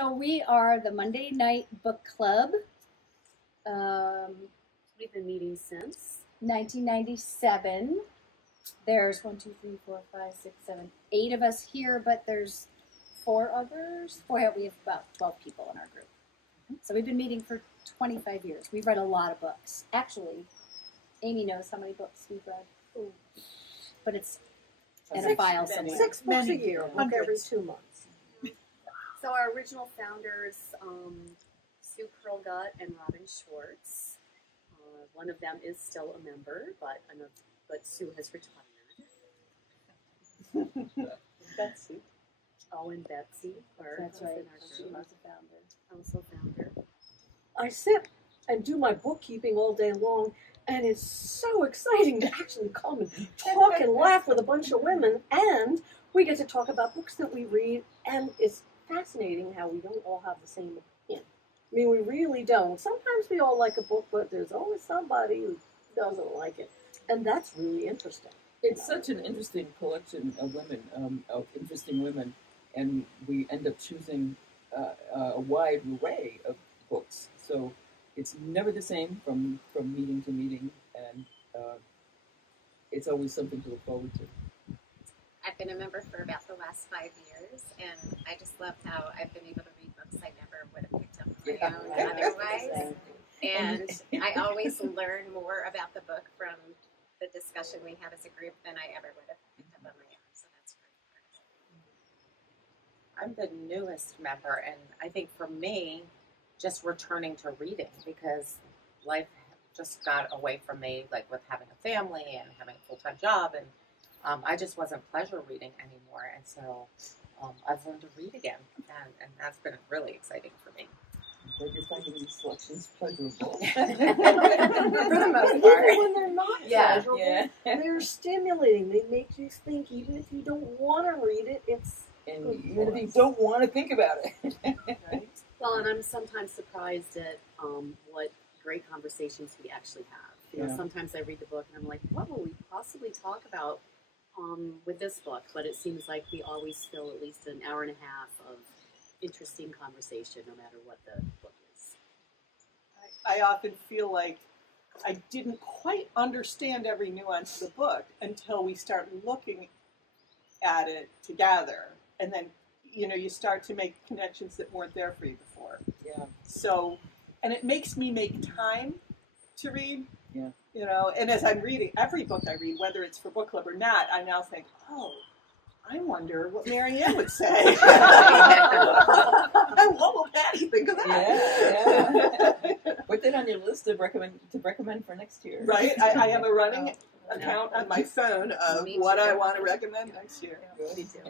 So we are the Monday Night Book Club. We've been meeting since 1997. There's 1, 2, 3, 4, 5, 6, 7, 8 of us here, but there's 4 others. We have about 12 people in our group. So we've been meeting for 25 years. We've read a lot of books. Actually, Amy knows how many books we've read. Ooh. But it's in a file somewhere. 6 books a year, book every 2 months. So our original founders, Sue Curlgut and Robin Schwartz. One of them is still a member, but Sue has retired. Betsy. Oh, and Betsy. That's right. She was a founder. Also founder. I sit and do my bookkeeping all day long, and it's so exciting to actually come and talk and laugh with a bunch of women, and we get to talk about books that we read, and it's fascinating how we don't all have the same opinion. I mean, we really don't. Sometimes we all like a book, but there's always somebody who doesn't like it, and that's really interesting. It's such an interesting collection of women, of interesting women, and we end up choosing a wide array of books. So it's never the same from meeting to meeting, and it's always something to look forward to. I've been a member for about the last 5 years, and I just love how I've been able to read books I never would have picked up on my own otherwise. And I always learn more about the book from the discussion we have as a group than I ever would have picked up on my own. So that's great. I'm the newest member, and I think for me, just returning to reading because life just got away from me, like with having a family and having a full-time job, and I just wasn't pleasure reading anymore, and so I've learned to read again, and that's been really exciting for me. But you're finding these selections pleasurable. For the most part. Even when they're not pleasurable, they're stimulating. They make you think, even if you don't want to read it, it's and good even for if you us. don't want to think about it. Right? Well, and I'm sometimes surprised at what great conversations we actually have. You know, sometimes I read the book and I'm like, what will we possibly talk about with this book? But it seems like we always fill at least an hour and a half of interesting conversation, no matter what the book is. I often feel like I didn't quite understand every nuance of the book until we start looking at it together. And then, you know, you start to make connections that weren't there for you before. Yeah. So, and it makes me make time to read. Yeah. You know, and as I'm reading, every book I read, whether it's for book club or not, I now think, oh, I wonder what Mary Ann would say. What will Patty think of that? Yeah. Put that on your list to recommend for next year. Right? I have a running account on my phone of Me what too. I want to recommend next year. Me too.